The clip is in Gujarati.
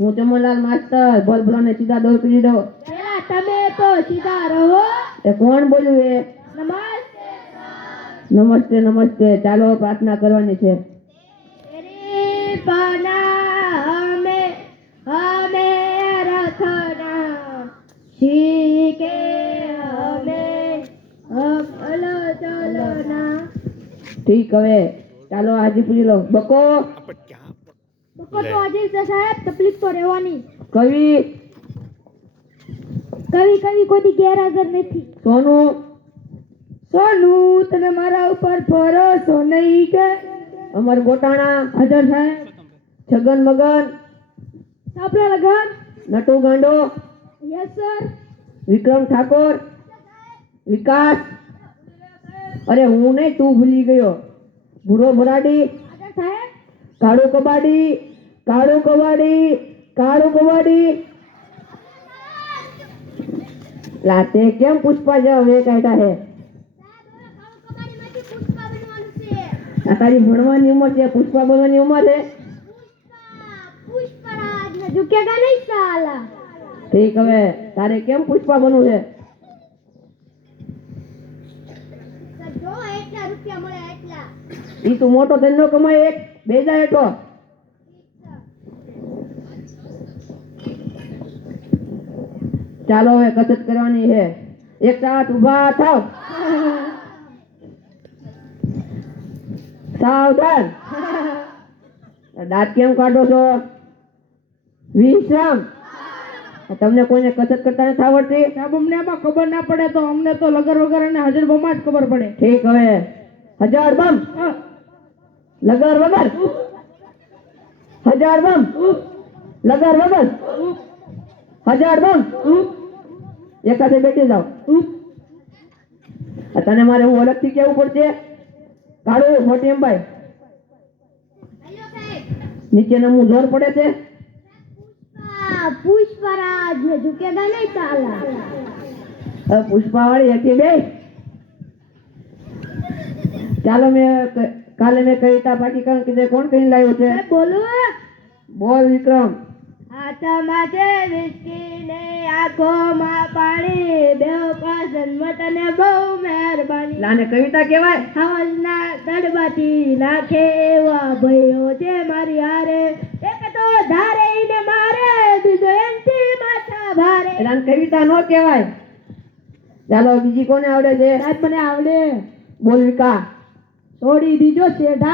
હું ચમનલાલ માસ્ટર ભલભલાને સીધા દોર કરી દો. પેલા તમે તો સીધા રહો. એ કોણ બોલ્યું એ? નમસ્તે. નમસ્તે નમસ્તે. ચાલો પ્રાર્થના કરવાની છે. તેરી પાના હમે રખના શીખે હમે અકલ ચલના. ઠીક, હવે ચાલો હાજી પૂરી લો. બકો બકો તો હાજીર છે સાહેબ, તકલીફ તો રહેવાની. કવિ કવિ કોઈ ગેરહાજર નથી. સોનું તને મારા ઉપર ભરોસો નહીં કે? અમર ગોટાણા હાજર સાહેબ. છગન મગન સાપરા લગન. નટુ ગાંડો યસ સર. વિક્રમ ઠાકોર વિકાસ. અરે હું નહીં, તું ભૂલી ગયો. ભૂરો ભરાડી હાજર સાહેબ. કાળું કબાડી લાતે કેમ પુષ્પા જાવ એ કાઢા હે? આ તારી ભણવાની ઉંમર છે, પુષ્પા બનવાની ઉંમર છે. પુષ્પરાજ ને ઝુકેગા નહીં સાલા. ઠીક, હવે તારે કેમ પુષ્પા બનવું છે? જો એટલા રૂપિયા મળે એટલા. ઈ તું મોટો ધંધો કમાય, એક બેજા હેઠો. ચાલો હવે કસરત કરવાની છે. એક સાથ ઊભા થાવ. સાવધાન. દાંત કેમ કાઢો છો? વિશ્રામ. તમને કોઈને કસરત કરતા નથી આવડતી? સાહેબ અમને આમાં ખબર ના પડે તો અમને તો લગર વગર અને હાજર બમાં જ ખબર પડે. ઠીક, હવે હજાર બમ લગર વગર. હજાર બમ લગર વગર. હજાર બમ. એકાદે બેઠી જાઓ. તને મારે હું અલગથી કેવું પડશે? કાળું મોટી અંબાઈ નીચેના હું જોર પડે છે. પુષ્પરાજ ને ઝુકેગા નહીં સાલા. હવે પુષ્પા વાળી હતી બે. ચાલો કાલે મેં કવિતા પાકીકરણ કીધે કોણ કહીને લાવ્યો છે? બોલો. બોલ વિક્રમ. હાથમાં છે વિસ્કી ને આંખોમાં પાણી, બેવ પાસન તને બહુ મહેરબાની. લાને કવિતા કહેવાય? હવસના તડબાથી નાખે એવા ભયો છે મારી હારે. એક તો ધારે ઈને મારે, બીજો એનથી માથા ભારે. લાને કવિતા નો કહેવાય. ચાલો બીજી કોને આવડે છે? સાહેબ મને આવડે. બોલ વિકા. છોડી દીજો શેઠા.